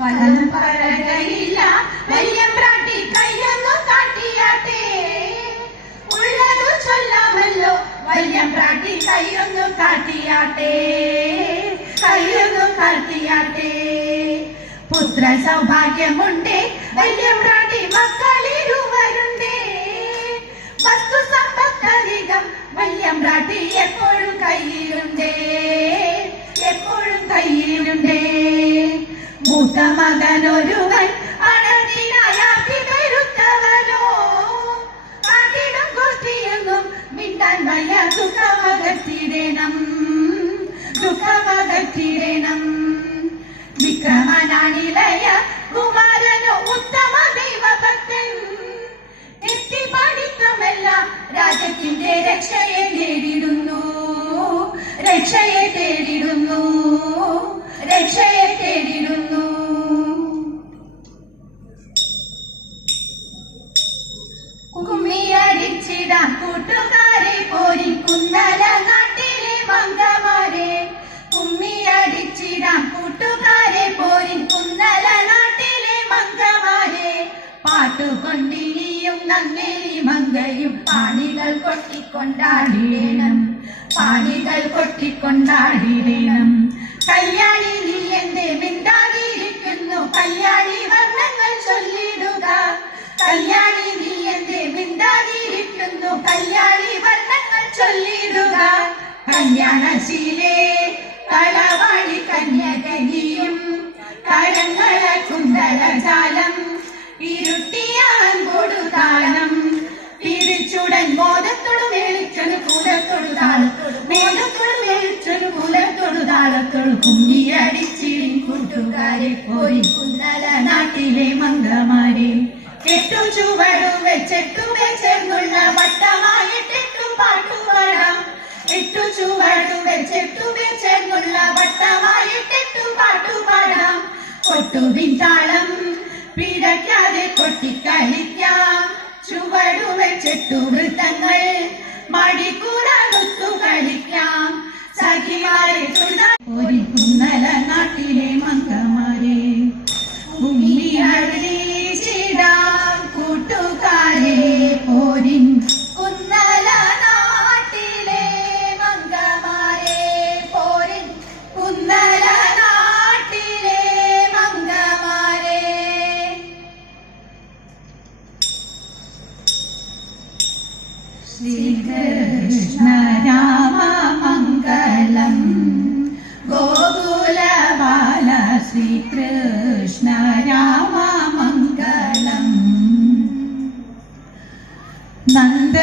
കലം പറകയില്ല വല്യമ്പ്രാട്ടി കയ്യൊന്നു കാട്ടിയാട്ടെ. ഉള്ളതു ചൊല്ലാമല്ലോ വല്യമ്പ്രാട്ടി കയ്യൊന്നു കാട്ടിയാട്ടെ, കയ്യൊന്നു കാട്ടിയാട്ടെ. പുത്ര സൗഭാഗ്യമുണ്ട് വല്യമ്പ്രാട്ടി മക്കളിരുവരുണ്ട്. വസ്തു സമ്പത്തധികം വല്യമ്പ്രാട്ടി എപ്പോഴും കയ്യിലുണ്ട്, എപ്പോഴും കയ്യിലുണ്ട്. മൂത്ത മകനൊരുവൻ അണത്തിനായാക്കി പെരുത്തവനോ, കാട്ടിടും ഗോഷ്ഠിയെന്നും മിണ്ടാൻ വയ്യ. ദുഃഖമകറ്റിടണം, ദുഃഖമകറ്റിടണം. വിക്രമനാണിലയ കുമാരനോ ഉത്തമ ദൈവഭക്തൻ. എത്തിപ്പാടിത്തമെല്ലാം രാജ്യത്തിന്റെ രക്ഷയെ നേടിടുന്നു, രക്ഷയെ തേടിടുന്നു, രക്ഷയെ തേടിടുന്നു. കുമ്മിയടിച്ചിടാം കൂട്ടുകാരെ പോരിക്കുന്നല നാട്ടിലെ മംഗമാരെ. കുമ്മിയടിച്ചിടാം കൂട്ടുകാരെ പോരിക്കുന്നല നാട്ടിലെ മംഗമാരെ. പാട്ടുകൊണ്ടിനിയും നങ്ങേലി മങ്കയും പാണികൾ കൊട്ടിക്കൊണ്ടാടിടേണം, പാണികൾ കൊട്ടിക്കൊണ്ടാടിടേണം. കല്യാണി നീ എന്റെ മിണ്ടാതിരിക്കുന്നു, കല്യാണി വർണ്ണങ്ങൾ ചൊല്ലിടുക. കല്യാണി നീ എന്റെ മിണ്ടാതിരിക്കുന്നു, കല്യാണി വർണ്ണങ്ങൾ ചൊല്ലിടുക. കല്യാണശീലേ കളവാടി കന്യകനിയും കരങ്ങള കുണ്ടലജാലം ഇരുട്ടിയാൻ കൊടുതാളം. തിരിച്ചുടൻ മോദത്തോട് മേളിച്ചൊരു കൂലത്തോടു താളത്തോട്, മോദത്തോട് മേളിച്ചൊരു കൂലത്തോടു താളത്തോട്. കുമ്മിയടിച്ചിടും കൂട്ടുകാരെ പോരിക്കുന്നല നാട്ടിലെ മംഗമാരെ. എട്ടു ചുവടു വെച്ചെട്ടുമേ ചേർന്നുള്ള വട്ടമായിട്ടെട്ടു പാട്ടുപാടാം. എട്ടു ചുവടു വെച്ചെട്ടുമേ ചേർന്നുള്ള വട്ടമായിട്ടെട്ടു പാട്ടുപാടാം. കൊട്ടുവിൻ താളം പിഴയ്ക്കാതെ കൊട്ടിക്കളിക്കാം. ചുവടു വെച്ചെട്ടു വൃത്തങ്ങൾ മടിക്കൂടാതൊത്തു കളിക്കാം. സഖിമാരെ പോരിക്കുന്നല നാട്ടിലെ മംഗമാരെ. ഉമ്മിയടിച്ചിടാം കൂട്ടുകാരെ പോരിൻ കുന്നല നാട്ടിലെ മംഗമാരെ. പോരിൻ കുന്നല നാട്ടിലെ മംഗമാരെ. ശ്രീകൃഷ്ണ രാമ മംഗളം ഗോകുലബാല. ശ്രീകൃഷ്ണ രാമ മംഗളം. നന്ദ